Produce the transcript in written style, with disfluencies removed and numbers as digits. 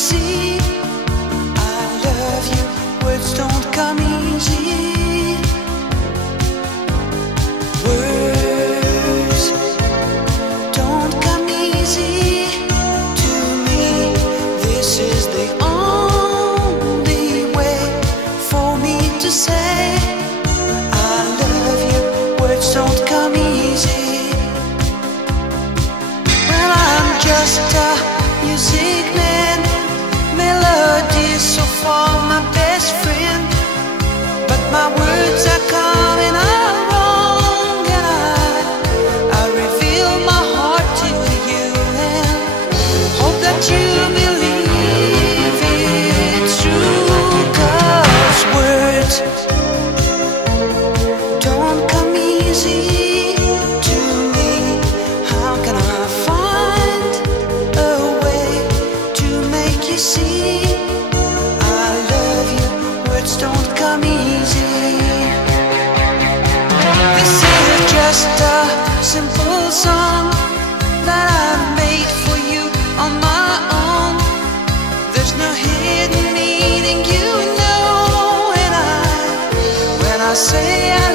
see I love you. Words don't come easy. Words don't come easy to me. This is the only way for me to say I love you. Words don't come easy. Well, I'm just a music man, melodies so far my best friend, but my words are coming out wrong, and I reveal my heart to you and hope that you believe it's true. 'Cause words don't come easy to me. How can I find a way to make you see I love you? Words don't come easy. This is just a simple song that I've made for you on my own. There's no hidden meaning, you know, and when I say I